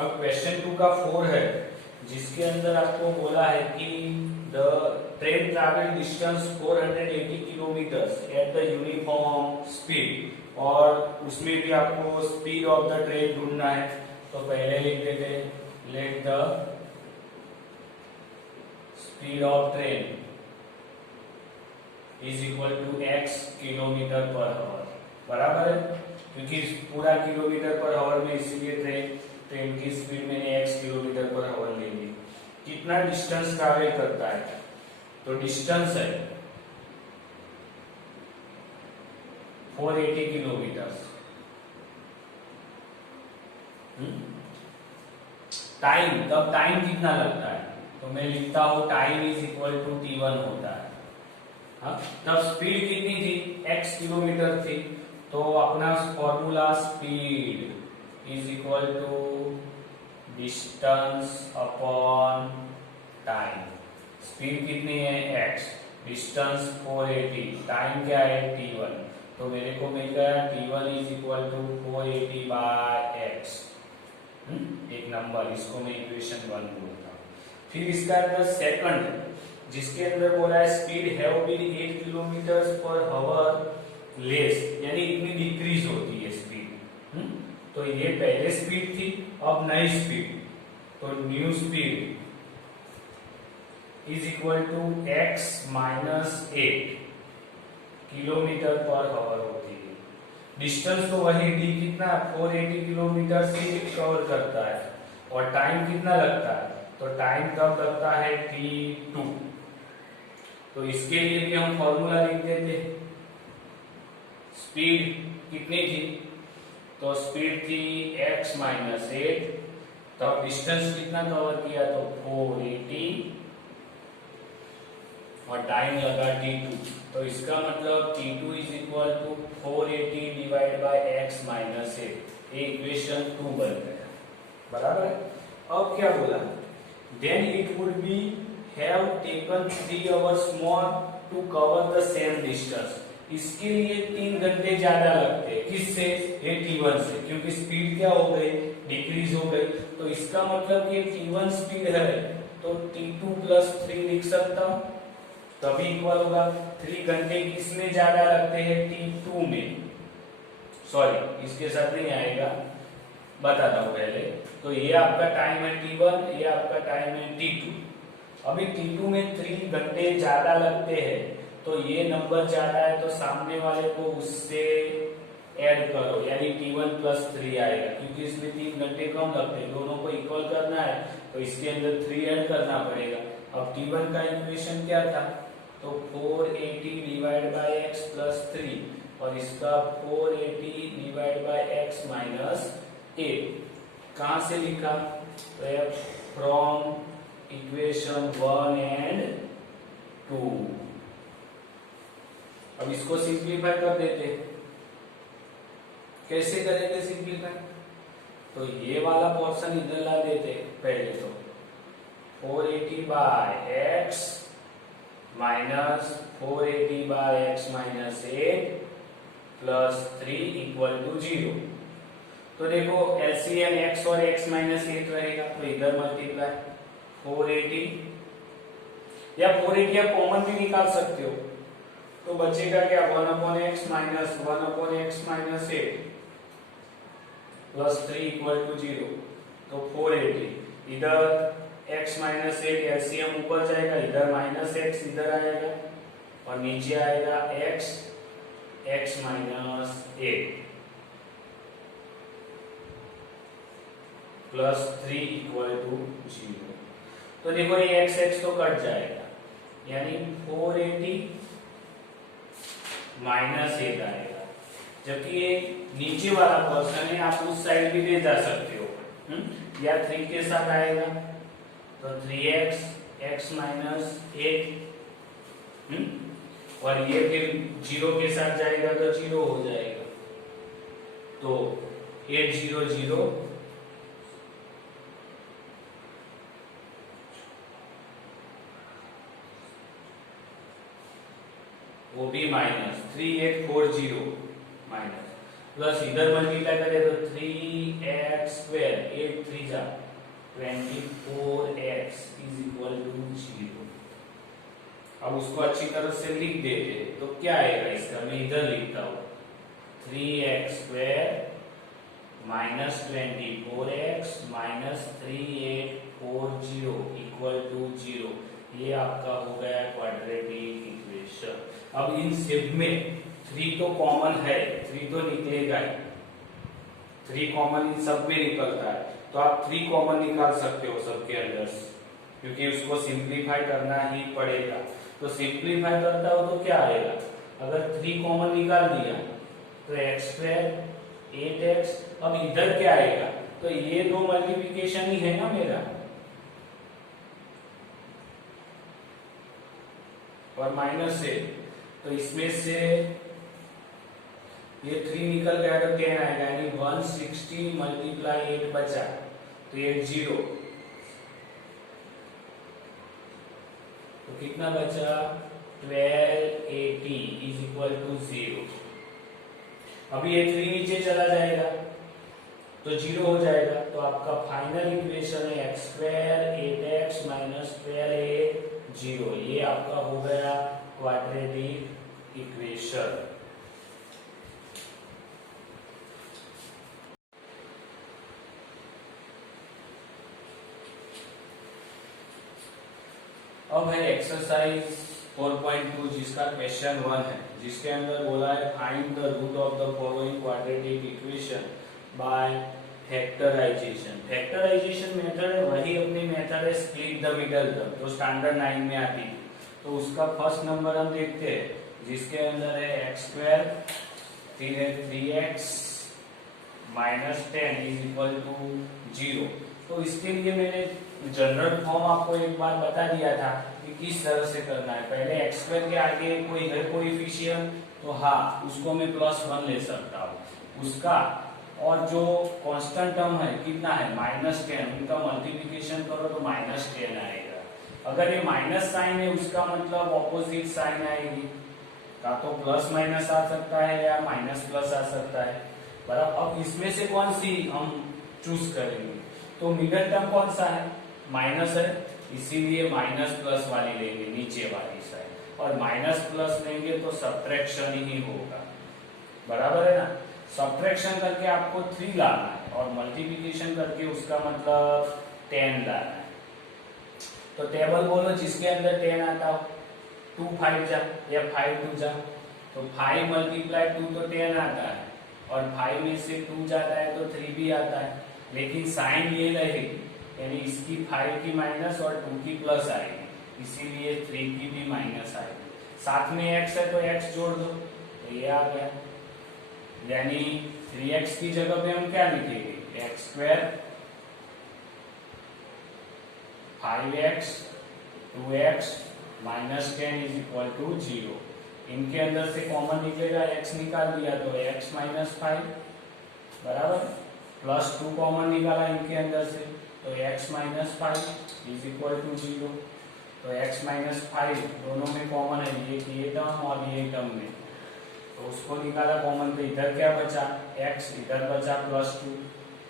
अब क्वेश्चन 2 का 4 है, जिसके अंदर आपको बोला है कि the train travel distance 480 kilometres at the uniform speed, और उसमें भी आपको स्पीड ऑफ द ट्रेन ढूंढना है। तो पहले लिख देते, let the speed of train is equal to x kilometre per hour, बराबर है, क्योंकि पूरा किलोमीटर पर आवर में, इसीलिए ट्रेन की स्पीड मैंने x किलोमीटर पर आवर ले ली। कितना डिस्टेंस ट्रैवल करता है, तो डिस्टेंस है 480 किलोमीटर। टाइम, तब टाइम कितना लगता है, तो मैं लिखता हूं time is equal to t1 होता है। हाँ, तब स्पीड कितनी थी, x किलोमीटर थी, तो अपना formula speed is equal to distance upon time. Speed कितनी है x, डिस्टेंस 480, टाइम क्या है t1, तो मेरे को मिल गया t1 is equal to 480 by x। एक नंबर, इसको मैं इक्वेशन 1 बोलता हूँ। फिर इसका अंदर सेकंड, जिसके अंदर बोला है speed have been 8 kilometre per hour less, यानी इतनी डिक्रीज होती है स्पीड। तो ये पहले स्पीड थी, अब नई स्पीड, तो new speed is equal to x minus 8 kilometre per hour होती है। डिस्टेंस तो वही d कितना 480 किलोमीटर से कवर करता है, और टाइम कितना लगता है, तो टाइम कब लगता है t2। तो इसके लिए भी हम फॉर्मूला लिख देते, स्पीड कितनी थी, तो स्पीड थी x माइनस 8, तब डिस्टेंस कितना कवर किया, तो 480, और टाइम लगा t2। तो इसका मतलब t2 is equal to 480 divide by x minus 8। ये इक्वेशन 2 बन गया, बराबर है। अब क्या बोला, then it would be have taken 3 hours more to cover the same distance. इसके लिए 3 घंटे ज्यादा लगते हैं, किससे, ये t1 से, क्योंकि स्पीड क्या हो गई, डिक्रीज हो गई। तो इसका मतलब कि t1 स्पीड है, तो t2 प्लस 3 लिख सकता हूं, तभी इक्वल होगा। 3 घंटे किसमें ज्यादा लगते हैं, t2 में, सॉरी इसके साथ नहीं आएगा, बताता हूं पहले। तो ये आपका टाइम है t1, ये आपका टाइम है t2। अभी t2 में 3 घंटे ज्यादा लगते हैं, तो ये नंबर ज्यादा है, तो सामने वाले को उससे ऐड करो, यानी t1 प्लस 3 आएगा, क्योंकि इसमें 3 घंटे कम लगते हैं, दोनों को इक्वल करना है, तो इसके अंदर 3 ऐड करना पड़ेगा। अब t1 का इक्वेशन क्या था, तो 480 डिवाइड बाय x प्लस 3, और इसका 480 डिवाइड बाय x माइनस 8। कहां से लिखा, तो फ्रॉम इक्वेशन 1 एंड 2। अब इसको सिंप्लीफाई कर देते, कैसे करेंगे सिंप्लीफाई, तो ये वाला पोर्शन इधर ला देते पहले, तो 480 by x minus 480 by x minus 8 plus 3 equal to 0। तो देखो एलसीएम x और x माइनस 8 रहेगा, तो इधर मल्टीप्लाई 480, या 480 आप कॉमन भी निकाल सकते हो, तो बचेगा क्या, 1/x minus 1/x minus 8 plus 3 equal to 0। तो 480, इधर x माइनस 8 एलसीएम ऊपर जाएगा, इधर माइनस x इधर आएगा, और नीचे आएगा x minus 8 plus 3 equal to 0। तो देखो ये x तो कट जाएगा, यानी 480 माइनस 8 आएगा, जबकि ये नीचे वाला पोर्शन है, आप उस साइड भी ले जा सकते हो, या 3 के साथ आएगा, तो 3x x माइनस 8, और ये फिर 0 के साथ जाएगा, तो 0 हो जाएगा, तो 8 0 0, वो भी माइनस 3840 माइनस, प्लस इधर मल्टीप्लाई करें तो 3x² 8 3 जा 24x इज इक्वल टू 0। अब उसको अच्छी तरह से लिख देते तो क्या आएगा इसका, मैं इधर लिखता हूँ 3x² minus 24x minus 3840 equal to 0। ये आपका हो गया क्वाड्रेटिक इक्वेशन। अब इन सब में 3 तो कॉमन है, 3 तो निकलेगा ही, 3 कॉमन इन सब में निकलता है, तो आप 3 कॉमन निकाल सकते हो सबके अंदर से, क्योंकि उसको सिंप्लीफाई करना ही पड़ेगा। तो सिंप्लीफाई करता हो तो क्या आएगा, अगर 3 कॉमन निकाल दिया तो x² 8x। अब इधर क्या आएगा, तो ये दो मल्टीप्लिकेशन ही है ना मेरा, और माइनस है, तो इसमें से ये 3 निकल गया तो 10 आएगा, यानी 160 मल्टीप्लाई 8 बचा तो ये 0, तो कितना बचा 1280 इज इक्वल टू 0। अभी ये 3 नीचे चला जाएगा तो 0 हो जाएगा, तो आपका फाइनल इक्वेशन है x² 8x माइनस 12 0। ये आपका हो गया क्वाड्रेटिक इक्वेशन। अब है एक्सरसाइज 4.2 जिसका क्वेश्चन 1 है, जिसके अंदर बोला है find the root of the following quadratic equation by factorisation. Factorisation method है वही अपनी मेथड है स्प्लिट द मिडल टर्म, जो स्टैंडर्ड 9 में आती है। तो उसका फर्स्ट नंबर हम देखते हैं, जिसके अंदर है x², फिर है 3x minus 10 is equal to 0। तो इसके लिए मैंने जनरल फॉर्म आपको एक बार बता दिया था कि किस तरह से करना है। पहले x² के आगे कोई है कोएफिशिएंट, तो हाँ उसको मैं +1 ले सकता हूँ उसका, और जो कांस्टेंट टर्म है कितना है -10, उनका मल्टीप्लिकेशन करो तो -10 आएगा। अगर ये माइनस साइन है उसका मतलब ऑपोजिट साइन आएगी, का तो प्लस माइनस आ सकता है या माइनस प्लस आ सकता है, बराबर। अब इसमें से कौन सी हम चूज करेंगे, तो मिडिल टर्म कौन सा है, माइनस है, इसीलिए माइनस प्लस वाली लेंगे नीचे वाली साइड, और माइनस प्लस लेंगे तो सब्ट्रैक्शन ही होगा, बराबर है ना। सब्ट्रैक्शन करके आपको 3 लाना है और मल्टीप्लिकेशन करके उसका मतलब 10 लाना है। तो टेबल बोलो जिसके अंदर 10 आता हो, 2 5 जा या 5 2 जा, तो 5 मल्टीप्लाई 2 तो 10 आता है, और 5 में से 2 जाता है तो 3 भी आता है, लेकिन साइन ये रहेगी, यानी इसकी 5 की माइनस और 2 की प्लस आएगी, इसीलिए 3 की भी माइनस आएगी। साथ में x है तो x जोड़ दो, तो ये आ गया, यानी 3x की जगह पे हम क्या लिखेंगे, x² 5x 2x minus 10 is equal to 0। इनके अंदर से कॉमन निकलेगा, x निकाल दिया तो x माइनस 5 बराबर, प्लस 2 कॉमन निकाला इनके अंदर से तो x minus 5 is equal to 0। तो x माइनस 5 दोनों में कॉमन है, ये टर्म और ये टर्म में, तो उसको निकाला कॉमन, तो इधर क्या बचा x, इधर बचा +2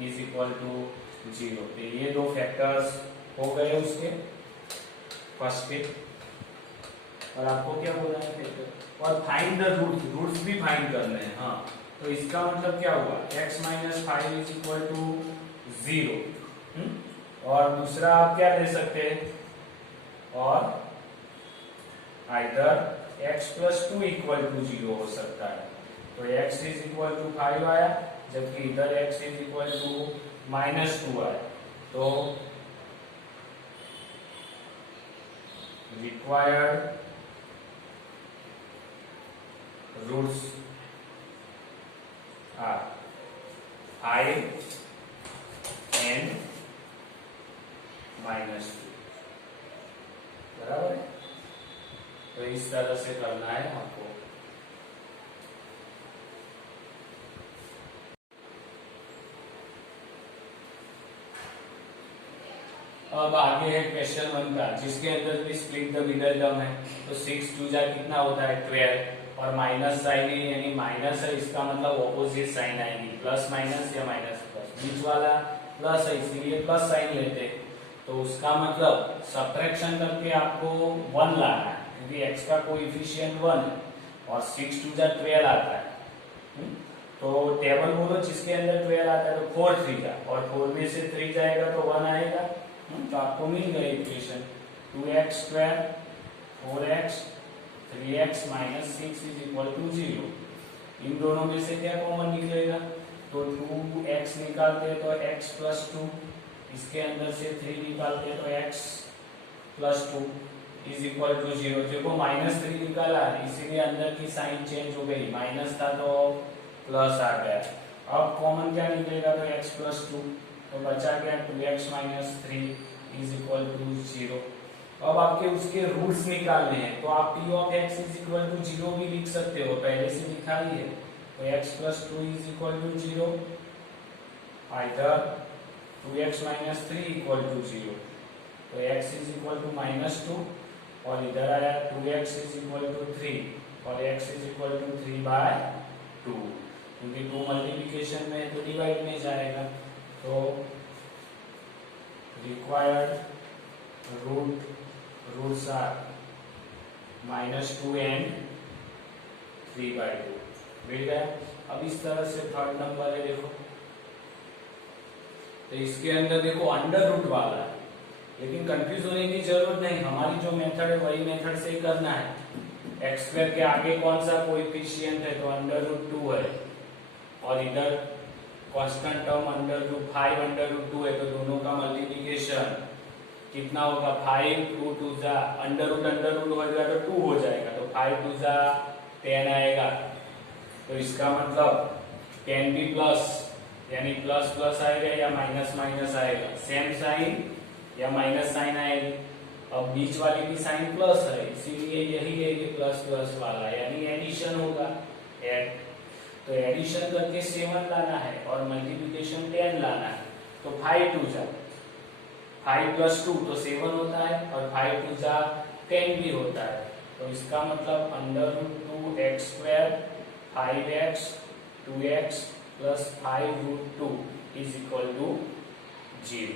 इज इक्वल टू 0। तो ये दो फैक्टर्स हो गए उसके फर्स्ट के, और आपको क्या बोला है फैक्टर, और फाइंड द रूट, रूट्स भी फाइंड करने हैं। हाँ, तो इसका मतलब क्या हुआ, x minus 5 is equal to 0। और दूसरा आप क्या ले सकते हैं, और either x plus 2 equal to 0 हो सकता है, तो x इज इक्वल टू 5 आया, जबकि इधर x इज इक्वल टू -2 आया। तो रिक्वायर्ड रूट्स आर 5 and -2, बराबर है। तो इस तरह से करना है आपको। अब आगे है क्वेश्चन 1 का, जिसके अंदर भी स्प्लिट द मिडल टर्म है। तो 6 2 जा कितना होता है 12, और माइनस साइन है यानी माइनस है, इसका मतलब ऑपोजिट साइन आएगी, प्लस माइनस या माइनस प्लस, बीच वाला प्लस है इसीलिए प्लस साइन लेते हैं। तो उसका मतलब सब्ट्रैक्शन करके आपको 1 लाना है क्योंकि x का कोएफिशिएंट 1 है और 6 टू जा 12 आता है। तो टेबल बोलो जिसके अंदर 12 आता है तो 4 3 जा, और 4 में से 3 जाएगा तो 1 आएगा। तो आपको मिल गया equation 2x square 4x 3x minus 6 is equal to 0। इन दोनों में से क्या कॉमन निकलेगा, तो 2x निकालते हैं तो x प्लस 2, इसके अंदर से 3 निकालते हैं तो x plus 2 is equal to 0। देखो माइनस 3 निकाला इसीलिए अंदर की साइन चेंज हो गई, माइनस था तो प्लस आ गया। अब कॉमन क्या निकलेगा तो x प्लस 2, तो बचा क्या 2x minus 3 is equal to 0। अब आपके उसके रूट्स निकालने हैं तो आप p of x is equal to 0 भी लिख सकते हो, पहले से लिखा ही है। तो x plus 2 is equal to 0, either 2x minus 3 equal to 0। तो x is equal to minus 2 और इधर आया 2x इज इक्वल टू 3 और x इज इक्वल टू 3/2, क्योंकि 2 मल्टीप्लिकेशन में तो डिवाइड में जाएगा। तो रिक्वायर्ड रूट्स आर -2 एंड 3/2 मिल गया। अब इस तरह से थर्ड नंबर है, देखो तो इसके अंदर देखो अंडर रूट वाला है, लेकिन कंफ्यूज होने की जरूरत नहीं, हमारी जो मेथड है वही मेथड से ही करना है। एक्स स्क्वायर के आगे कौन सा कोएफिशिएंट है तो अंडर रूट 2 है, और इधर constant term under root 5 under root 2 है, तो दोनों का मल्टीप्लिकेशन कितना होगा 5 2 2 जा अंडर रूट हो जाएगा तो 2 हो जाएगा, तो 5 2 जा 10 आएगा। तो इसका मतलब 10 भी प्लस यानी प्लस प्लस आएगा या माइनस माइनस आएगा, सेम साइन या माइनस साइन आएगी। अब बीच वाली की साइन प्लस है इसीलिए यही है कि प्लस प्लस वाला यानी एडिशन होगा। ऐड तो एडिशन करके 7 लाना है और मल्टीप्लिकेशन 10 लाना है। तो 5 2 जा 5 प्लस 2 तो 7 होता है और 5 2 जा 10 भी होता है। तो इसका मतलब under root 2 x square 5x 2x plus 5 root 2 is equal to 0।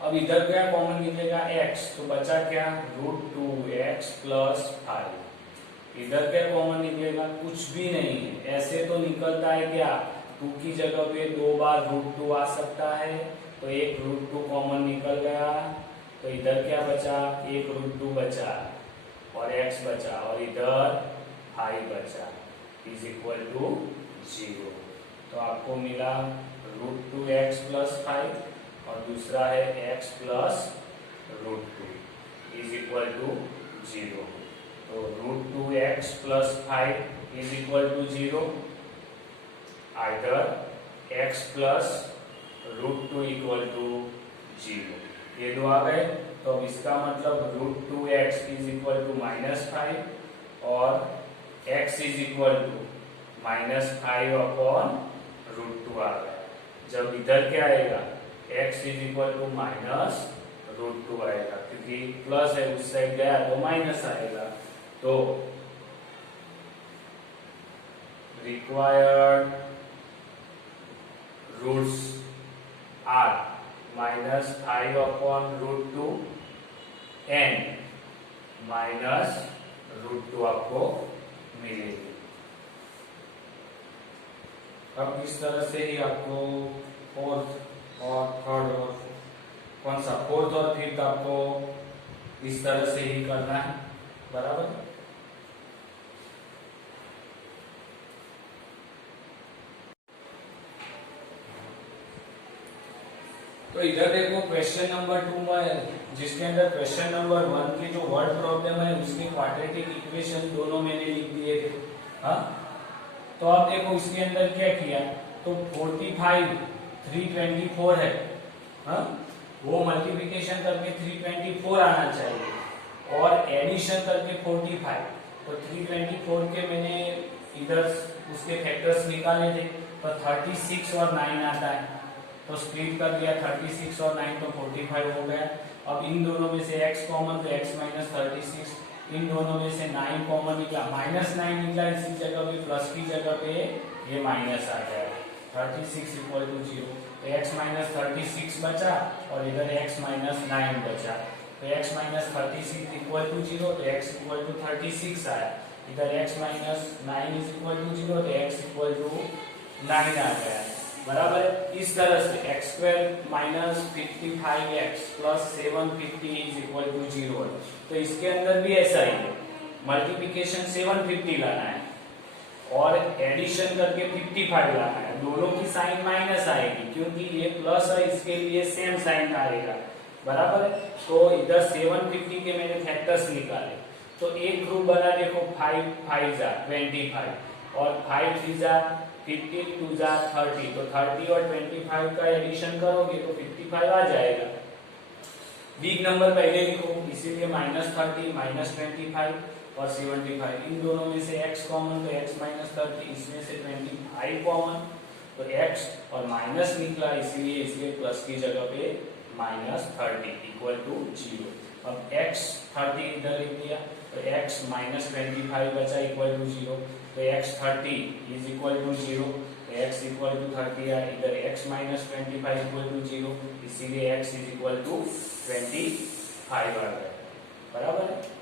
अब इधर क्या कॉमन निकलेगा x, तो बचा क्या रूट 2x प्लस 5। इधर क्या कॉमन निकलेगा, कुछ भी नहीं है, ऐसे तो निकलता है क्या 2 की जगह पे 2 बार रूट 2 आ सकता है, तो एक रूट 2 कॉमन निकल गया। तो इधर क्या बचा, एक रूट 2 बचा और x बचा और इधर 5 बचा इज इक्वल टू 0। तो आपको मिला रूट 2x प्लस 5 और दूसरा है x plus root 2 is equal to 0। तो root 2x plus 5 is equal to 0, either x plus root 2 equal to 0। ये दो आ गए, तो अब इसका मतलब root 2x is equal to -5 और x is equal to -5 upon root 2 आ गया। जब इधर क्या आएगा x is equal to minus root 2 आएगा, क्योंकि प्लस है उस साइड गया तो माइनस आएगा। तो required roots are -5 upon root 2 and minus root 2 आपको मिलेगी। अब इस तरह से ही आपको फोर्थ और थर्ड और कौन सा फोर्थ और फिफ्थ आपको इस तरह से ही करना है, बराबर। तो इधर देखो क्वेश्चन नंबर 2 में, जिसके अंदर क्वेश्चन नंबर 1 की जो वर्ड प्रॉब्लम है उसकी क्वाड्रेटिक इक्वेशन दोनों मैंने लिख दिए थे। हाँ, तो आप देखो इसके अंदर क्या किया, तो 45 324 है, हाँ वो मल्टीप्लिकेशन करके 324 आना चाहिए और एडिशन करके 45। तो 324 के मैंने इधर उसके फैक्टर्स निकाले थे, तो 36 और 9 आता है, तो स्प्लिट कर दिया 36 और 9 तो 45 हो गया। अब इन दोनों में से x कॉमन, तो x माइनस 36 इन दोनों में से 9 कॉमन निकला, -9 निकला, इसी जगह पे प्लस की जगह पे ये माइनस आ गया, 36 इक्वल टू 0। तो x माइनस 36 बचा और इधर x माइनस 9 बचा, तो x माइनस 36 इक्वल टू 0, तो x इक्वल टू 36 आया, इधर x minus 9 is equal to 0, तो x इक्वल टू 9 आ गया, बराबर है। इस तरह से x square minus 55x plus 750 is equal to 0 है। तो इसके अंदर भी ऐसा ही है, मल्टीप्लिकेशन 750 लाना है और एडिशन करके 55 लाना है, दोनों की साइन माइनस आएगी क्योंकि ये प्लस है, इसके लिए सेम साइन आएगा, बराबर है। तो इधर 750 के मैंने फैक्टर्स निकाले, तो एक ग्रुप बना, देखो 5 5 जा 25 और 5 3 जा 15 2 जा 30, तो 30 और 25 का एडिशन करोगे तो 55 आ जाएगा। बिग नंबर पहले लिखो, इसीलिए -30 -25 और 75, इन दोनों में से x कॉमन, तो x माइनस 30, इसमें से 25 कॉमन, तो x और माइनस निकला, इसीलिए इसके प्लस की जगह पे -30 इक्वल टू 0। अब x 30 इधर लिख दिया, तो x माइनस 25 बचा इक्वल टू 0, तो x 30 इज इक्वल टू 0, तो x इक्वल टू 30 है, इधर x माइनस 25 इक्वल टू 0, इसीलिए x इज इक्वल टू 25 आ गया, बराबर है।